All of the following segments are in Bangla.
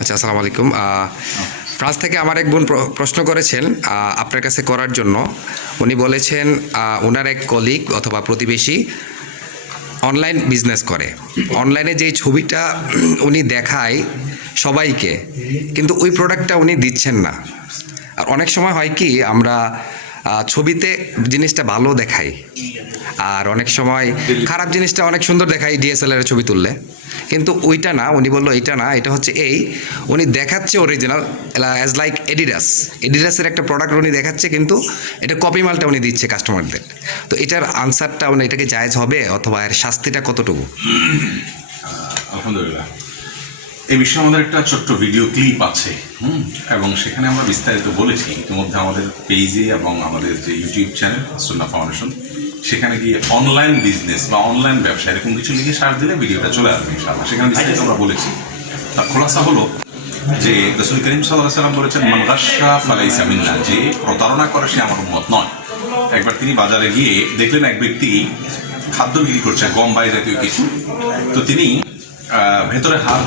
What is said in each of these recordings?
আচ্ছা, আসসালামু আলাইকুম। ফ্রান্স থেকে আমার এক বোন প্রশ্ন করেছেন আপনার কাছে করার জন্য। উনি বলেছেন ওনার এক কলিগ অথবা প্রতিবেশী অনলাইন বিজনেস করে। অনলাইনে যেই ছবিটা উনি দেখায় সবাইকে, কিন্তু ওই প্রোডাক্টটা উনি দিচ্ছেন না। আর অনেক সময় হয় কি, আমরা ছবিতে জিনিসটা ভালো দেখাই, আর অনেক সময় খারাপ জিনিসটা অনেক সুন্দর দেখাই ডিএসএলআর ছবি তুললে, কিন্তু ওইটা না। উনি বললো এইটা না, এটা হচ্ছে উনি দেখাচ্ছে অরিজিনাল অ্যাজ লাইক এডিডাসের একটা প্রোডাক্ট উনি দেখাচ্ছে, কিন্তু এটা কপি মালটা উনি দিচ্ছে কাস্টমারদের। তো এটার আনসারটা এটাকে জায়েজ হবে অথবা এর শাস্তিটা কতটুকু? আলহামদুলিল্লাহ, এই বিষয়ে আমাদের একটা ছোট্ট ভিডিও ক্লিপ আছে এবং সেখানে আমরা বিস্তারিত বলেছি ইতিমধ্যে আমাদের পেজে এবং আমাদের যে ইউটিউব চ্যানেল সুন্নাহ ফাউন্ডেশন, সেখানে গিয়ে অনলাইন বিজনেস বা অনলাইন ব্যবসা এরকম কিছু লিখে সার্চ দিলে ভিডিওটা চলে আসবে ইনশাআল্লাহ। সেখানে বিস্তারিত আমরা বলেছি। তার খোলাসা হলো যে রাসূল করিম সাল্লাল্লাহু আলাইহি ওয়াসাল্লাম বলেছেন, মান গাশশা ফালাইসা মিন্না, যে প্রতারণা করে সে আমার উম্মত নয়। একবার তিনি বাজারে গিয়ে দেখলেন এক ব্যক্তি খাদ্য বিক্রি করছে, গম বাই জাতীয় কিছু। তো তিনি ভেতরে হাত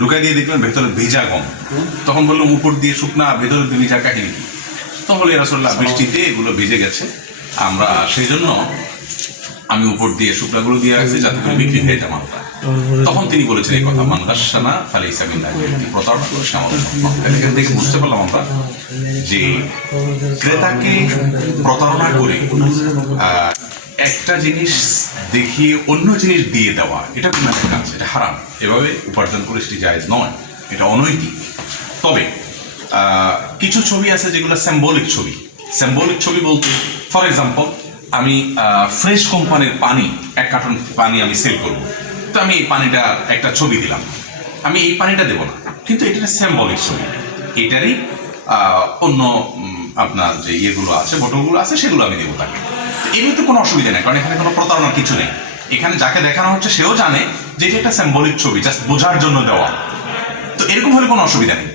ঢুকাই দিয়ে দেখলেন ভেতরে ভেজা গম। তখন বললাম, উপর দিয়ে শুকনা, ভেতরে ভেজা কাহিনী কি? তখন বলে, রাসূলুল্লাহ, বৃষ্টিতে এগুলো ভিজে গেছে, আমরা সেই জন্য আমি উপর দিয়ে শুকনাগুলো দিয়ে রাখছি যাতে করে বিক্রি হয়ে যায় মালটা। তখন তিনি বলেছেন এই কথা, মান গাশশানা ফালাইসা মিন্না, প্রতারণা করে সে আমাদের উম্মত। এখান থেকে বুঝতে পারলাম আমরা যে ক্রেতাকে প্রতারণা করে একটা জিনিস দেখিয়ে অন্য জিনিস দিয়ে দেওয়া, এটা কোনো একটা কাজ, এটা হারাম। এভাবে উপার্জন করে সেটি জায়েজ নয়, এটা অনৈতিক। তবে কিছু ছবি আছে যেগুলো সিম্বলিক ছবি। সিম্বলিক ছবি বলতে, ফর এক্সাম্পল, আমি ফ্রেশ কোম্পানির পানি, 1 কার্টন পানি আমি সেল করব। তো আমি এই পানিটা একটা ছবি দিলাম, আমি এই পানিটা দেবো না, কিন্তু এটা একটা সিম্বলিক ছবি। এটারই অন্য আপনার যে ইয়েগুলো আছে, বোতলগুলো আছে, সেগুলো আমি দেবো তাকে। এমনিতে কোনো অসুবিধা নেই, কারণ এখানে কোনো প্রতারণার কিছু নেই। এখানে যাকে দেখানো হচ্ছে সেও জানে যে এটা একটা সিম্বলিক ছবি, জাস্ট বোঝার জন্য দেওয়া। তো এরকম হলে কোনো অসুবিধা নেই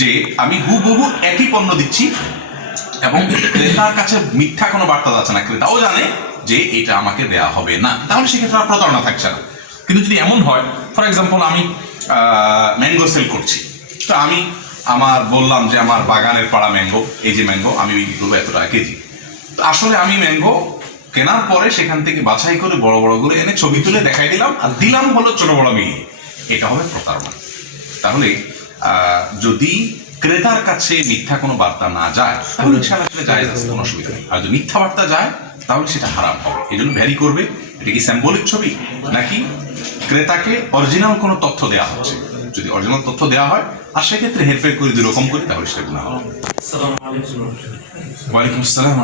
যে আমি হুবহু একই পণ্য দিচ্ছি এবং ক্রেতার কাছে মিথ্যা কোনো বার্তা যাচ্ছে না, ক্রেতাও জানে যে এটা আমাকে দেওয়া হবে না, তাহলে সেক্ষেত্রে আর প্রতারণা থাকছে না। কিন্তু যদি এমন হয়, ফর এক্সাম্পল, আমি ম্যাঙ্গো সেল করছি, তো আমি বললাম যে আমার বাগানের পাড়া ম্যাঙ্গো, এই যে ম্যাঙ্গো আমি বিক্রি করবো এত টাকা কেজি। তো আসলে আমি ম্যাঙ্গো কেনার পরে সেখান থেকে বাছাই করে বড় বড়গুলো এনে ছবি তুলে দেখাই দিলাম, আর দিলাম হলো ছোট বড় মিলিয়ে। এটা হবে প্রতারণা। তাহলে যদি ক্রেতার কাছে মিথ্যা কোনো বার্তা না যায়, তাহলে সেটা আসলে জায়েজ আছে, কোনো অসুবিধা নেই। আর যদি মিথ্যা বার্তা যায়, তাহলে সেটা হারাম হবে। এই জন্য ভ্যারি করবে, এটা কি সিম্বলিক ছবি নাকি ক্রেতাকে অরিজিনাল কোনো তথ্য দেওয়া হচ্ছে। যদি অরিজিনাল তথ্য দেওয়া হয় আর সেক্ষেত্রে হেরফের করে দুরকম করি, তাহলে সেটা গুনাহ হবে। ওয়ালাইকুম আসসালাম।